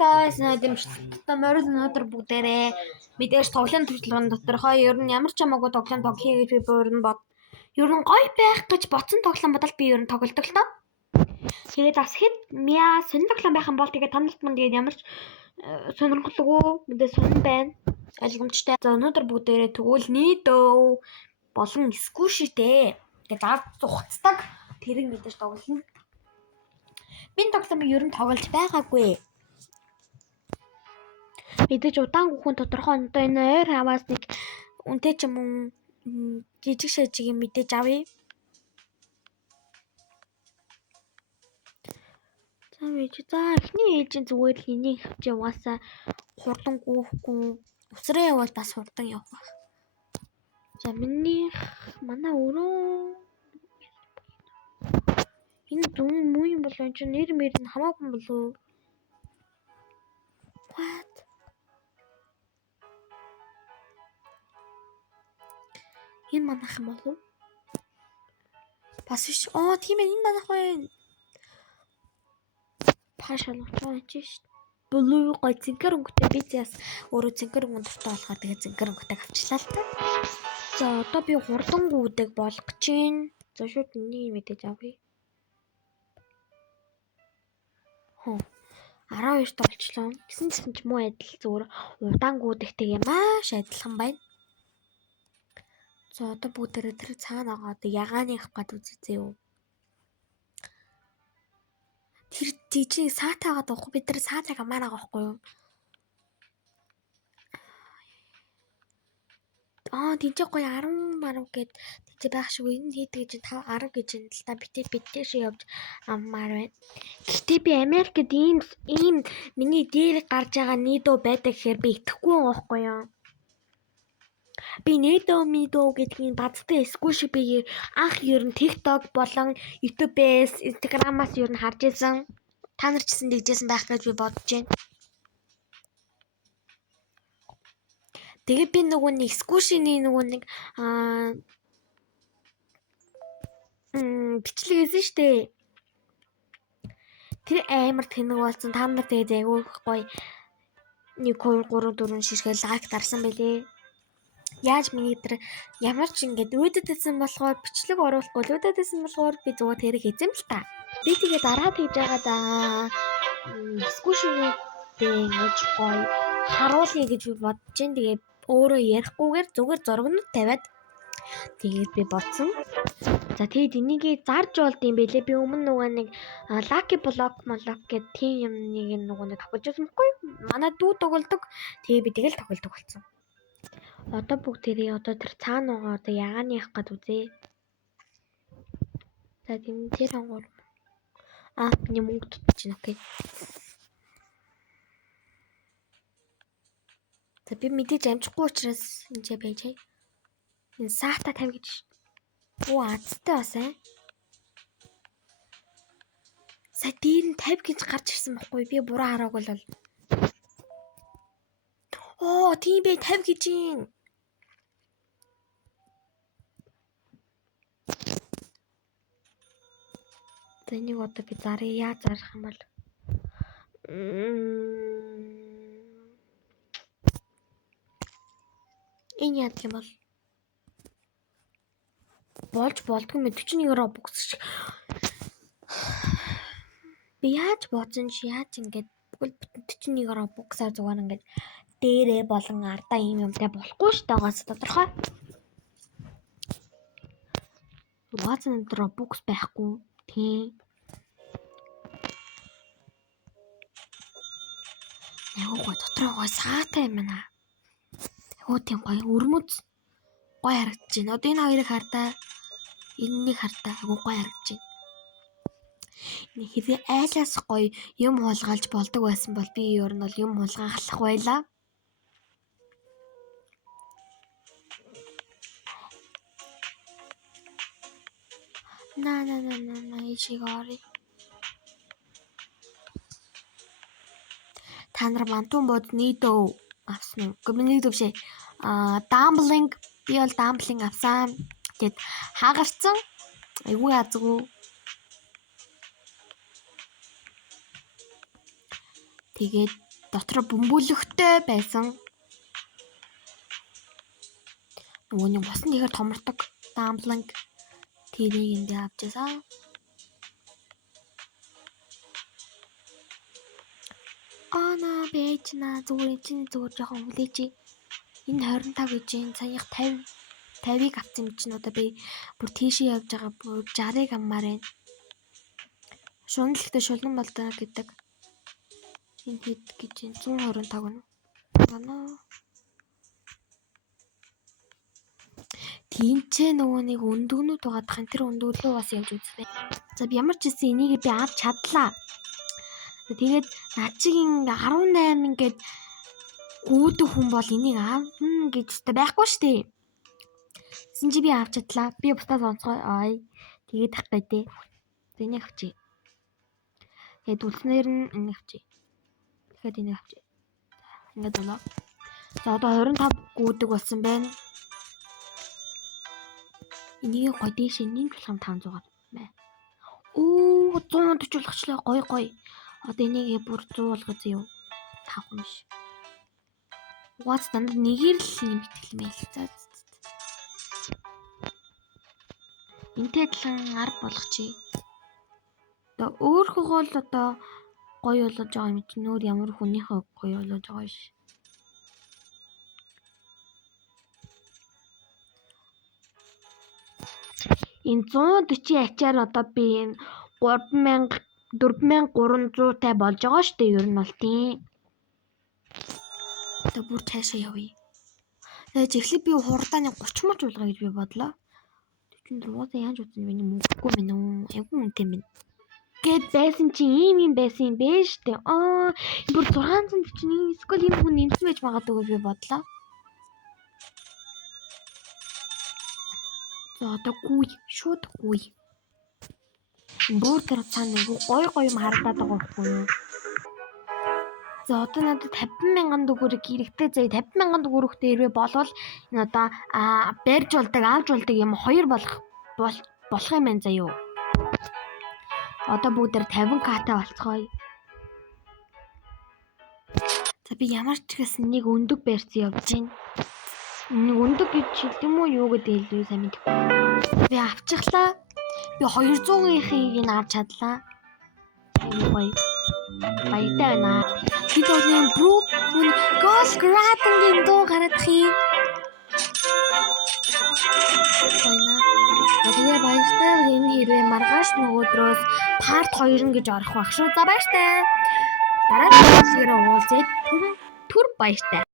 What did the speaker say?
guys, дэмжлэгтэй морил өнөөдөр бүгдээрээ мэдээж тоглоом төрөлхөн доторхоо ер нь ямар ч хамаагүй тоглоом тоглоё гэж би өөр нь ер нь гоё байх гэж бодсон тоглоом бодол би ер нь тоглодог л тоо. Тэгээд бас хэд мяа сонир тоглоом байх юм бол тэгээд танилт манд тэгээд ямар ч сонирхолгүй мэдээ сонир байна. Ойлгомжтой. За өнөөдөр бүгдээрээ тэгвэл нийтөө болон скушитэй тэгээд зав зугцдаг тэрийг мэдээж тоглоно. Би тоглоом ер нь тоглож байгаагүй. Мэдээж удаан хүүхэн тодорхой одоо энэ ойр хаваас нэг үнтэй ч юм уу жижиг шажиг мэдээж авъя. За эхний ээлжийн зүгээр л энийг хавч яваасаа хурдан гүйхгүй усраа явал бас хурдан явах байх. За манай өрөө энэ зүүн муу юм бол энэ чинь нэр мэр нь хамаагүй юм болов уу? What? Энэ манайх юм болов уу? Бас биш. Тийм ээ энэ манайх байна. Пашалж байгаа ч шүү. Блүү гой цэнхэр өнгөтэй бизнес өөрөө цэнхэр өнгө дуртай болохоор тэгээ цэнхэр өнгөтэй авчлаа л та. За одоо би хурдан гүйдэг болох гэж байна. За шууд энийг мэдээж авъя. 12 толчлоо. Гэсэн ч муу адил зүгээр удаан гүйдэгтэйгээ маш адилхан байна. За одоо бүгдээрээ тэр цаана байгаа одоо ягааны авах гээд үзье юу. Тэр жижиг саатаагаад авахгүй бид тэр саатаага маань байгаа байхгүй юу? Тийч гоё 10 гээд тийч байх шиг энэ хийдэг гэж 5 10 гэж энэ л та битээ шиг явж аммаар байна. Гэхдээ би Америкт ийм миний дээр гарч байгаа нийдөө байдаг гэхээр би итгэхгүй байгаа байхгүй юу? Би мэдөө гэдгийг бадтай скуши би анх ер нь TikTok болон YouTube-ээс Instagram-аас ер нь харж байсан. Та нар ч гэсэн дэгжсэн байх гэж би бодож байна. Тэгээд би нөгөө нэг скушины нөгөө нэг бичлэгсэн штэ. Тэр амар тэнэг болсон. Та нар тэгээд айгүй гоё 1 2 3 4 ширхэл лайк дарсан байлээ. Яаж миний тэр ямар ч ингэж өөдөдсөн болохоор бичлэг оруулахгүй өөдөдсөн болохоор би зүгээр тэрийг эзэм л та. Би тэгээ дараа тэгж байгаа да. Скушины ингэж гоё харуулъя гэж би бодож байна. Тэгээд өөрөө ярихгүйгээр зүгээр зургнууд тавиад тэгээд би бодсон. За тэгээд энийг зарж болд юм бэлээ. Би өмнө нөгөө нэг Lucky Block гэд тийм юм нэг нөгөө нэг тоглож байсан байхгүй юу? Манай дүү тоглодог. Тэгээд би тэгэл тоглодог болсон. Одоо бүгдээрээ одоо тэр цаана байгаа одоо ягааны явах гээд үзье. За тийм тэр ангуул. Миний мөнгө тутаж байна. Окей. За би мэдээж амжихгүй учраас энэ байж хай. Энэ саата 50 гэж. Азтай бас аа. Сая дээр нь 50 гэж гарч ирсэн байхгүй би буруу хараагүй л бол. Тийм бай 50 гэж юм. За энийг одоо би зарах юм бол. Энэ яа гэх юм бол болж болдгүй мэд 41 Robux шиг. Би яаж бодсон чи яаж ингэж бүгд 41 Robux-аар зүгээр ингэж дээрээ болон ардаа юм юмтай болохгүй шүү дээ гаас тодорхой. Угаасаа Robux байхгүй тийм. Гой дотроо гой саатай юм байна. Тийм гоё өрмөц гоё харагдаж байна. Одоо энэ хоёрыг хардаа энэнийг хардаа гоё харагдаж байна. Энэ хэрэг айлаас гоё юм хулгайлж болдог байсан бол би ер нь бол юм хулгайлах байлаа. На ичигори. Та нар мантун бод нийтөө авсан уу? Гомиг дэвшээ. Дамблинг би бол дамблинг авсан. Тэгэд хагарцсан. Айгүй азгүй. Тэгээд Дотор бөмбөлөгтэй байсан. Нөгөөний бос нь ихээр томордог дамплинг тэрийг эндээ авчихсан. Ана бэжна зүгээр жоохон хүлээж. Энэ 25 гэж энэ саяхан 50-ыг авсан юм чинь одоо би бүр тийшээ явж байгаа бүр 60-ыг аммаар байна. Шунлахтай шулан болдоо гэдэг. Энэ хэд гэж 125 нь. Ана. Тинчээ нөгөө нэг өндөгнүүд байгаадах энэ тэр өндөөглөө бас явж үзлээ. За би ямар ч гэсэн энийг би авч чадлаа. Тэгээд над чиг 18 ингээд гүйдэг хүн бол энийг авна гэж өстой байхгүй шүү дээ. Син чи би авч чадлаа. Би бусдаас онцгой. Ай. Тэгээд ах гэдэг. Энийг авчи. Тэгээд үлснээр нь энийг авчи. Тэгэхээр энийг авчи. Ингээд болоо. За одоо 25 гүйдэг болсон байна. Энийг гой дээш нэмж болох юм 500-аар байна. Оо 140 болгочлаа. Гой. Одоо энийг бүр 100 болгоц юу. Тавхан биш. Угаас дандаа нэгээр л нэмэгдэх юм байл. За. Энтэй адилхан 10 болгочихъя. Одоо өөрхөө бол одоо гоё болгож байгаа юм чинь өөр ямар хүнийхээ гоё болгож байгаа ш. Энэ 140 ачаар одоо би энэ 4300-тай болж байгаа шүү дээ. Ер нь бол тийм. Одоо бүр цаашаа явъя. Тэгээд эхлээд би хурдааны 30 мөч болгоё гэж би бодлоо. Тэнд уусаа яаж үзэн миний мөнгөгүй мэн үү? Айгу үнэтэй мэн. Гэт байсан чи ийм байсан юм бэ штэ. Бүр 649 эсвэл энэ хүн нэмсэн байж магадгүй гэж би бодлоо. За одоо гуй, шууд гуй. Бүр тэр цаана нэг гой юм харагдаад байгаа байхгүй юу? За одоо надад 50,000 төгрөг хэрэгтэй. За 50,000 төгрөгтэй хэрвээ болвол энэ одоо барьж болдог, авч болдог юм 2 болох юм байна заяа. Одоо бүгдээр 50k-тай болцгоё. За би ямар ч гэсэн нэг өндөг барьсан явж байна. Нэг өндөг гэж хэлдэг юм уу юу гэдэг хэлээ сайн мэдэхгүй. Би авчихлаа. Би 200-ийнхийг нь авч чадлаа. Гоё. Баяртай байна. Видеоны брук гол градингийн дуу гарах юм. Байна. Тэгээ баяртай. Энэ хэрвээ маргааш нөгөөдрөөс part 2 гэж орох баг шүү. За баяртай. Дараагийн видеогээр уулзъя. Түр баяртай.